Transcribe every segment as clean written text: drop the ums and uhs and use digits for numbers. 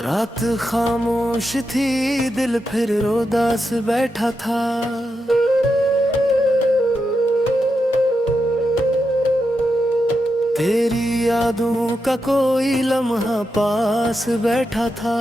रात खामोश थी, दिल फिर उदास बैठा था। तेरी यादों का कोई लम्हा पास बैठा था।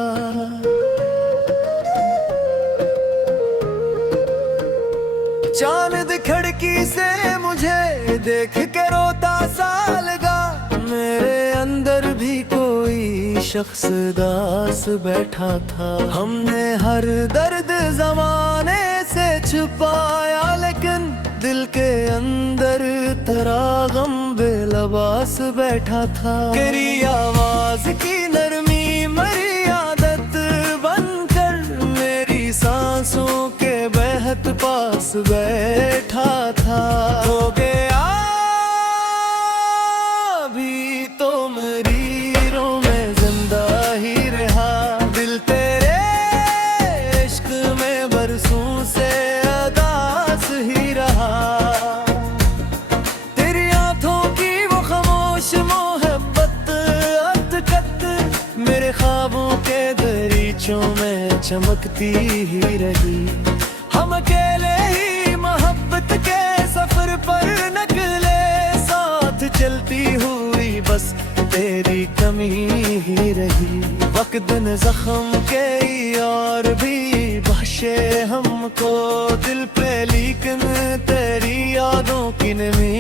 चांद खिड़की से मुझे देख के रोता सा लगा। मेरे अंदर भी कोई शख्स दास बैठा था। हमने हर दर्द जमाने से छुपाया, लेकिन दिल के अंदर तेरा गम बेलबास बैठा था। तेरी आवाज की नरमी मेरी आदत बनकर मेरी सांसों के बहत पास बैठा था। हो गया भी तो मेरी रो में जिंदा ही रहा। दिल तेरे इश्क में बरसों से अदास ही रहा। तेरी आंखों की वो खामोश मोहब्बत अटकत मेरे ख्वाबों के दरीचों में चमकती ही रही। हम अकेले ही मोहब्बत के सफर पर निकले, साथ चलती हुई बस तेरी कमी ही रही। वक्त ने जख्म के और भी बख्शे हमको दिल पे, लेकिन तेरी यादों की नमी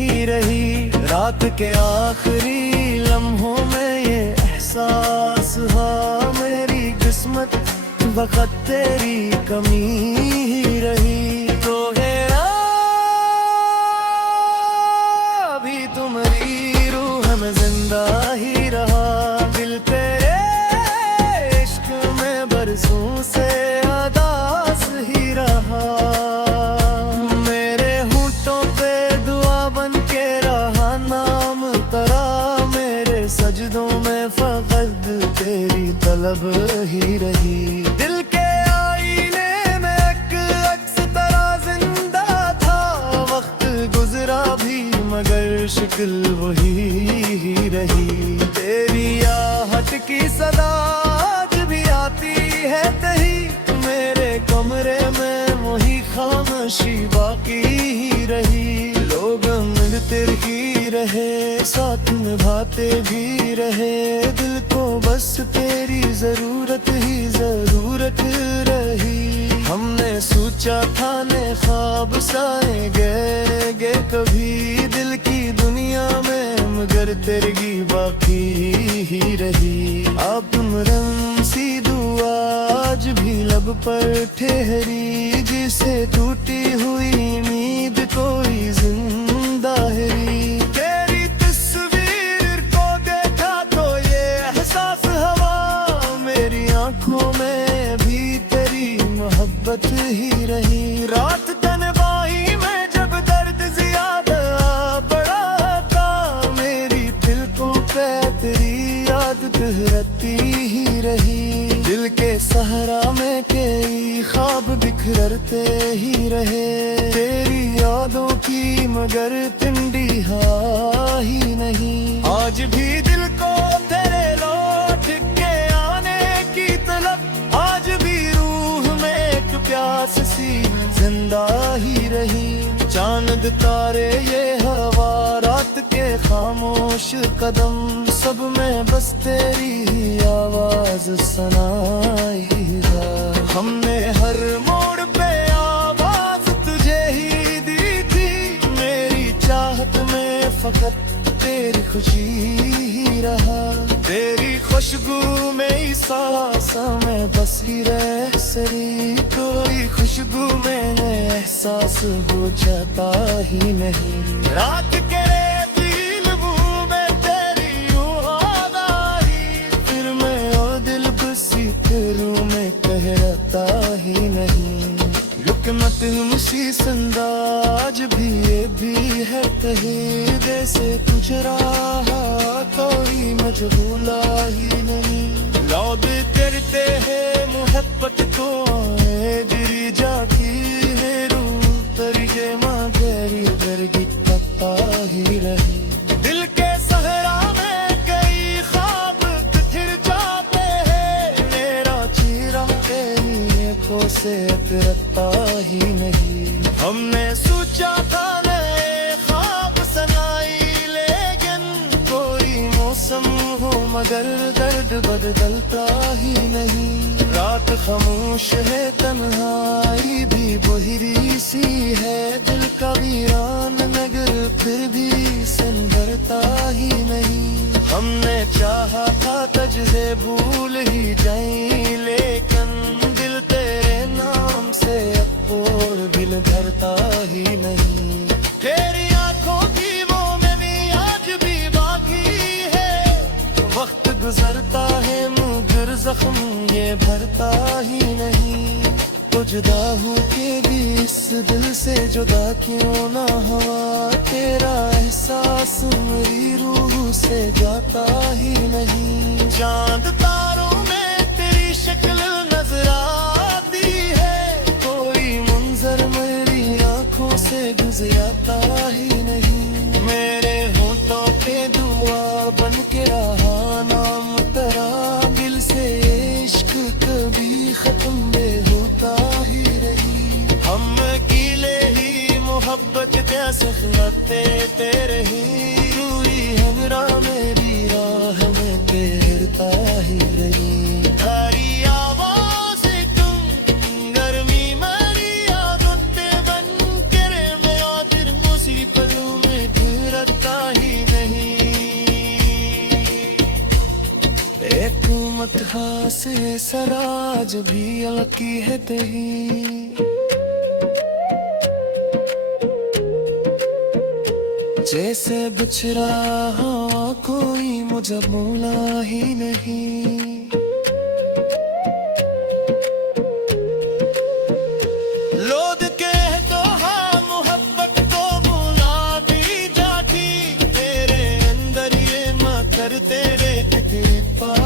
ही रही। रात के आखिरी लम्हों में ये एहसास हुआ, मेरी किस्मत वक्त तेरी कमी ही रही। तो गया भी तुम्हारी रूह में जिंदा ही रहा। दिल तेरे इश्क में बरसों से अदास ही रहा। मेरे होठों पे दुआ बन के रहा नाम तेरा, मेरे सजदों में फकत तेरी तलब ही रही। दिल के आईने में एक अक्स तेरा जिंदा था। वक्त गुजरा भी मगर शक्ल वही ही रही। तेरी आहट की सदा आज भी आती है तही, मेरे कमरे में वही खामोशी बाकी ही रही। लोग मिलते ही रहे, साथ निभाते भी रहे, दिल को बस तेरी जरूरत ही जरूरत रही। हमने सोचा था ने ख्वाब साएंगे कभी दिल की दुनिया में, मगर तेरी बाकी ही रही। अब तुम सी दुआ आज भी लब पर ठहरी, जिसे टूटी हुई उम्मीद कोई जिंदा है। तेरी तस्वीर को देखा तो ये एहसास हवा, मेरी आंखों में भी तेरी मोहब्बत ही रही। रात तन्हाई में जब दर्द ज्यादा बढ़ा था, मेरी दिलकों पे तेरी याद गहरती ही रही। दिल के सहरा में कई ख्वाब बिखरते ही रहे, तेरी यादों की मगर पिंडी ही नहीं। आज भी दिल को तेरे लौट के आने की तलब, आज भी रूह में एक प्यास सी जिंदा ही रही। चांद तारे ये हवा रात के खामोश कदम, सब में बस तेरी ही आवाज सुनाई है। हमने हर मोड़ पे आवाज तुझे ही दी थी, मेरी चाहत में फकत तेरी खुशी ही रहा। तेरी खुशबू में सांसों में बस ही रह सरी, कोई खुशबू में एहसास हो जाता ही नहीं। रात के दिल में तेरी याद आई, फिर मैं ओ दिल बसी करूं मैं कहता ही नहीं। लुक मत मुसी संदाज भी ये भी है कहे, जैसे कुछ रहा कोई मजबूला ही नहीं। लौट करते हैं मोहब्बत को दिरी जाती है रूह तरीके माँ तेरी दरगी पता ही रही। दिल के सहरा में कई ख्वाब फिर जाते हैं, से अतरता ही नहीं। हमने सोचा था नए ख्वाब सनाई, लेकिन कोई मौसम हो मगर दर्द बदलता ही नहीं। रात खामोश है, तन्हाई भी बहरी सी है, दिल का वीरान नगर फिर भी संभरता ही नहीं। हमने चाहा था तुझे भूल ही जाए, लेकिन दिल तेरे नाम से अब और दिल भरता ही नहीं। तेरी आंखों की वो में भी आज भी बाकी है, वक्त गुजरता है मगर जख्म ये भरता ही नहीं। तो जुदा हूँ के भी इस दिल से जुदा क्यों ना हुआ, तेरा एहसास मेरी रूह से जाता ही नहीं। चांद तारों में तेरी शक्ल नजर आती है, कोई मंजर मेरी आंखों से गुजरता ही नहीं। मेरे होंठों पे दुआ बन के रहा नाम तेरा, दिल से इश्क कभी खत्म बे होता ही नहीं। हम अकेले ही मोहब्बत कैसे खिलाते तेरे ही, हमरा मेरी राह में घेरता ही रही। हरी आवाज़ तुम गर्मी मरी आदतें बन करे, मैं आखिर मुसी पलों में घिरता ही नहीं। एक मत से सराज भी अलकी है तही, जैसे बिछड़ा हवा कोई मुझे भूला ही नहीं। लोग कह दो हाँ मोहब्बत को भूला भी जाती, तेरे अंदर ये मकर तेरे तेरे पास